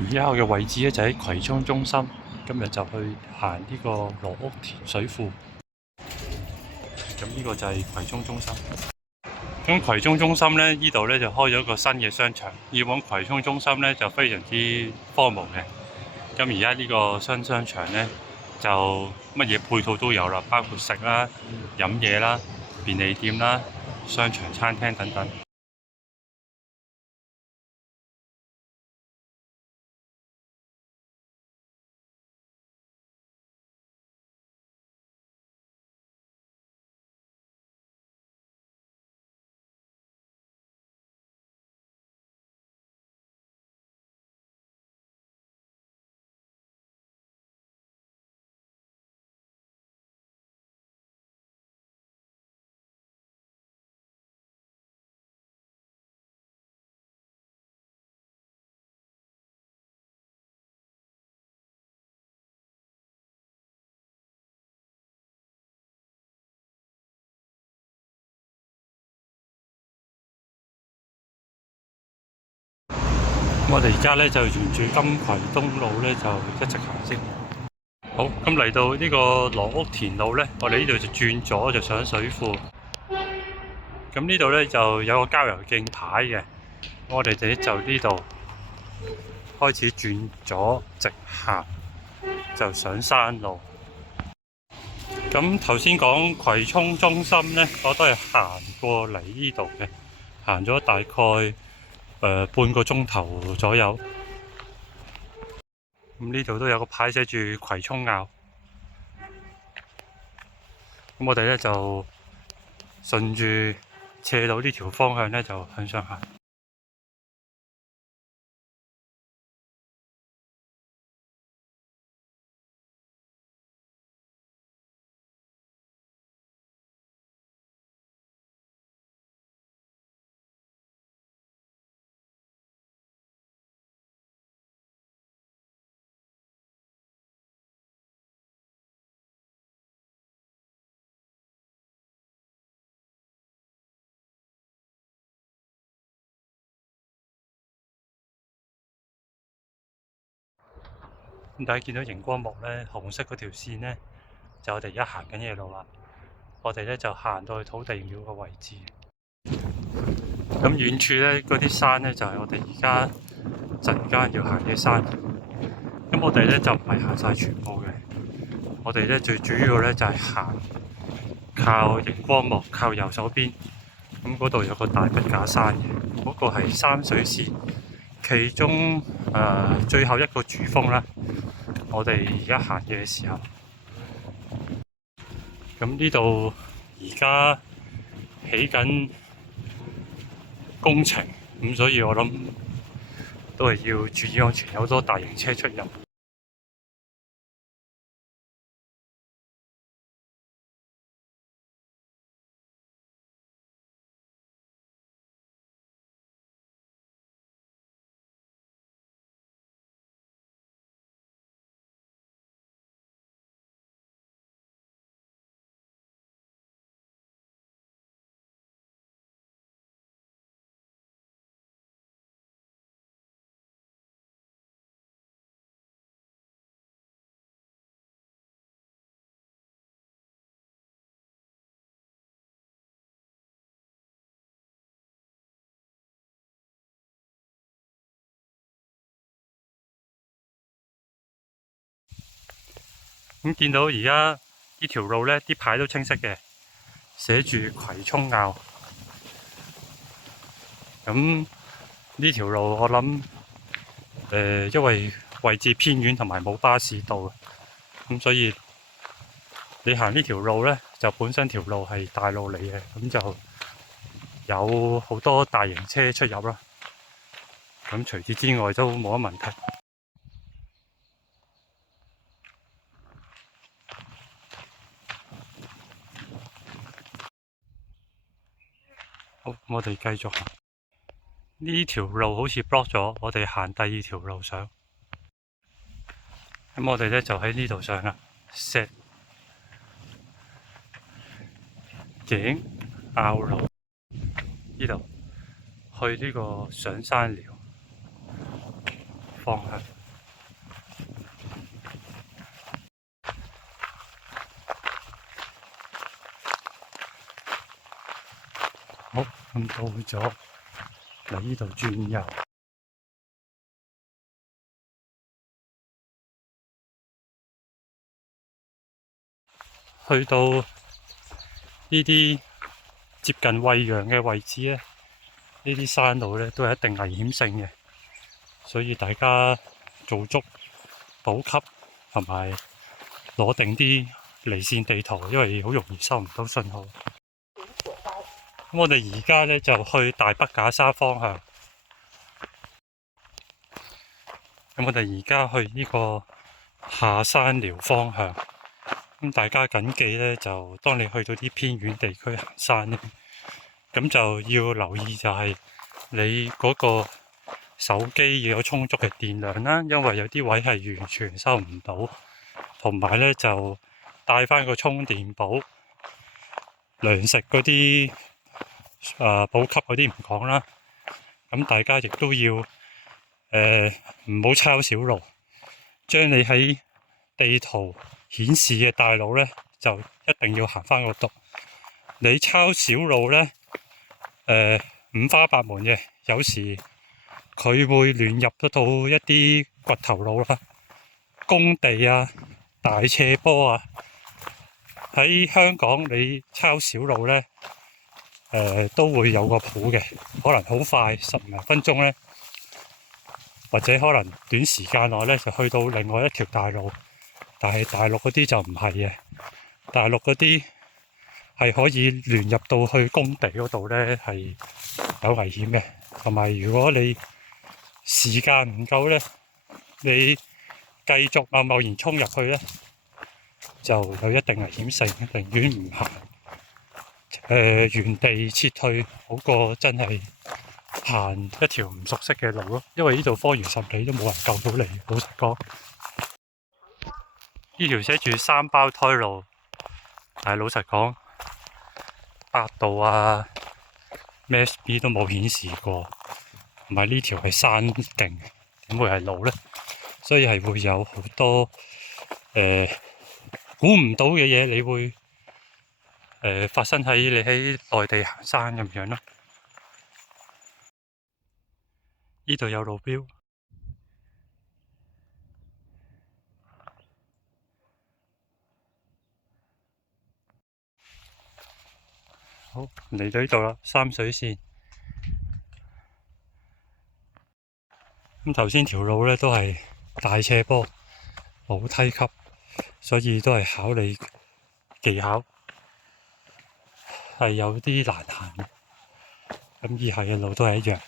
而家我嘅位置咧就喺葵涌中心，今日就去行呢個羅屋田水庫。咁呢個就係葵涌中心。咁葵涌中心咧，呢度咧就開咗一個新嘅商場。以往葵涌中心咧就非常之荒蕪嘅。咁而家呢個新商場咧就乜嘢配套都有啦，包括食啦、飲嘢啦、便利店啦、商場、餐廳等等。我哋而家咧就沿住金葵東路咧就一直行先。好，咁嚟到呢個羅屋田路咧，我哋呢度就轉左就上水庫。咁呢度咧就有個郊遊徑牌嘅，我哋就呢度開始轉左直行，就上山路。咁頭先講葵涌中心咧，我都係行過嚟呢度嘅，行咗大概半個鐘頭左右。咁呢度都有個牌寫住葵涌坳。咁我哋咧就順住斜路呢條方向咧就向上行。咁大家見到熒光幕咧，紅色嗰條線咧，就我哋而家行緊嘅路啦。我哋咧就行到去土地廟嘅位置。咁遠處咧嗰啲山咧，就係我哋而家陣間要行嘅山。咁我哋咧就唔係行晒全部嘅，我哋咧最主要咧就係行靠熒光幕靠右手邊。咁嗰度有個大筆架山嘅，嗰個係山水線，其中最後一個主峰啦。我哋而家行嘅時候，咁呢度而家起緊工程，咁所以我諗都係要注意安全，有好多大型車出入。咁見到而家呢條路咧，啲牌都清晰嘅，寫住葵涌坳。咁呢條路我諗因為位置偏遠同埋冇巴士到，咁所以你行呢條路咧，就本身條路係大路嚟嘅，咁就有好多大型車出入啦。咁除此之外都冇乜問題。好，我哋繼續行。呢條路好似 block 咗，我哋行第二條路上。咁我哋咧就喺呢度上啦，石井坳路呢度去呢個上山寮方向。好，咁到咗嚟呢度轉右，去到呢啲接近惠陽嘅位置咧，呢啲山路咧都係一定危險性嘅，所以大家做足補給同埋攞定啲離線地圖，因為好容易收唔到信號。咁我哋而家咧就去大北架山方向。咁我哋而家去呢個下山寮方向。咁大家緊記咧，就當你去到啲偏遠地區行山咧，咁就要留意就係你嗰個手機要有充足嘅電量啦，因為有啲位係完全收唔到，同埋咧就帶翻個充電寶，糧食嗰啲補給嗰啲唔講啦，咁大家亦都要唔好抄小路，將你喺地圖顯示嘅大路咧，就一定要行翻嗰度。你抄小路咧，五花八門嘅，有時佢會亂入得到一啲掘頭路啦、工地啊、大斜坡啊。喺香港你抄小路咧，都會有個譜嘅，可能好快10零分鐘咧，或者可能短時間內咧就去到另外一條大路。但係大陸嗰啲就唔係嘅，大陸嗰啲係可以亂入到去工地嗰度咧，係有危險嘅。同埋如果你時間唔夠咧，你繼續貿然衝入去咧，就有一定危險性，寧願唔行，原地撤退好過真係行一條唔熟悉嘅路咯。因為呢度方圓10里都冇人救到你，老實講。呢條寫住三胞胎路，但係老實講，百度啊、Maps 都冇顯示過，同埋呢條係山徑，點會係路咧？所以係會有好多估唔到嘅嘢，你會發生喺你喺內地行山咁樣咯。呢度有路標。好，嚟到呢度啦，三水線。咁頭先條路咧都係大斜坡，冇梯級，所以都係考你技巧，係有啲難行嘅。咁以下嘅路都係一樣。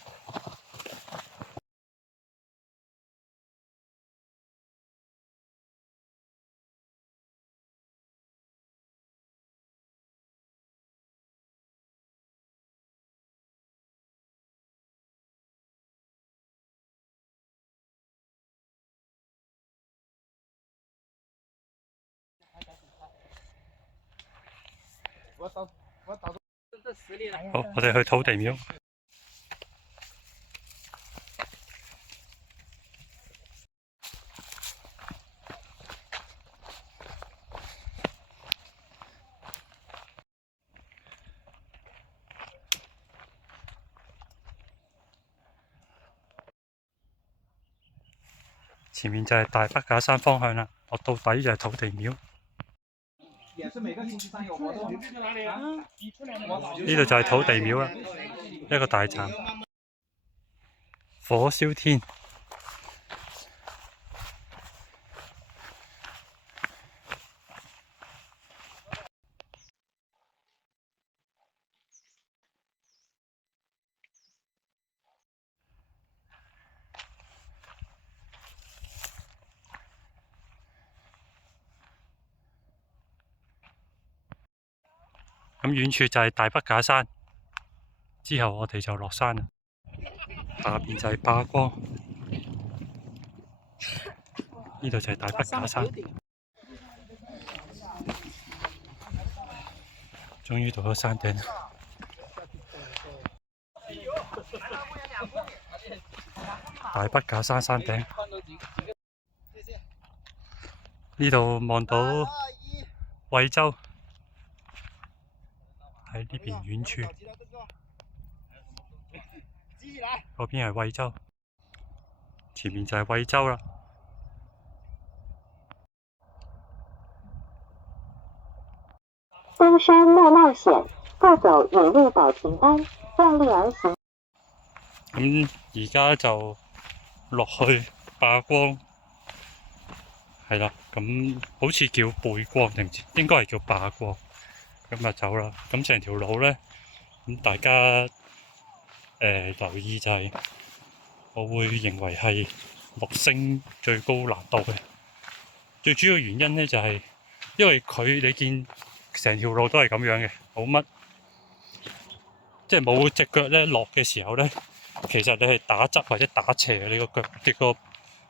好，我哋去土地廟。前面就係大北架山方向啦，落到底就係土地廟。呢度就係土地廟啦，一個大站。火燒天。咁遠處就係大北架山，之後我哋就落山啦。下邊就係霸光，呢度就係大北架山。終於到咗山頂啦！大北架山山頂。呢度望到惠州喺呢邊遠處，嗰邊係惠州，前面就係惠州啦。登山莫冒險，各走野路保平安，量力而行。咁而家就落去霸光，係啦，咁好似叫背光定唔知，應該係叫霸光。咁啊走啦，咁成條路咧，咁大家留意就係，我會認為係6星最高難度嘅。最主要原因咧就係，因為你見成條路都係咁樣嘅，冇乜，即係冇隻腳咧落嘅時候咧，其實你係打側或者打斜，你個腳嘅個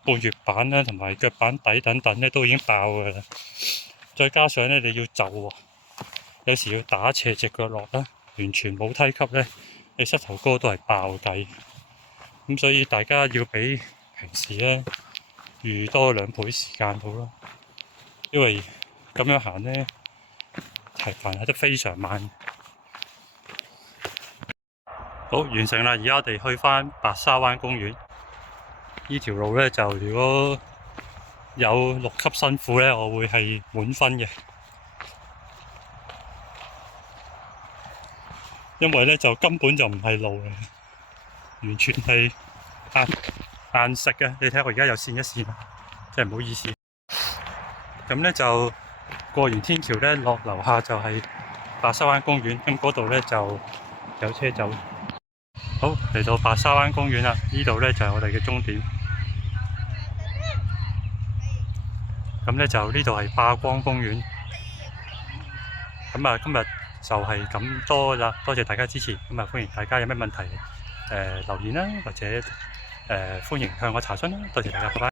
半月板咧同埋腳板底等等咧都已經爆㗎啦。再加上咧你要就喎，有時要打斜隻腳落啦，完全冇梯級咧，你膝頭哥都係爆底。咁所以大家要比平時咧預多2倍時間好啦，因為咁樣行咧係行得非常慢。好，完成啦！而家我哋去返白沙灣公園。呢條路咧就如果有6級辛苦咧，我會係滿分嘅，因為咧就根本就唔係路嚟，完全係硬食嘅。你睇下我而家又跣一跣，真係唔好意思。咁咧就過完天橋咧，落樓下就係白沙灣公園，咁嗰度咧就有車走。好，嚟到白沙灣公園啦，呢度咧就係我哋嘅終點。咁咧就呢度係霸光公園。咁啊，今日就係咁多啦，多謝大家支持。咁啊，歡迎大家有咩問題留言啦，或者歡迎向我查詢啦。多謝大家，拜拜。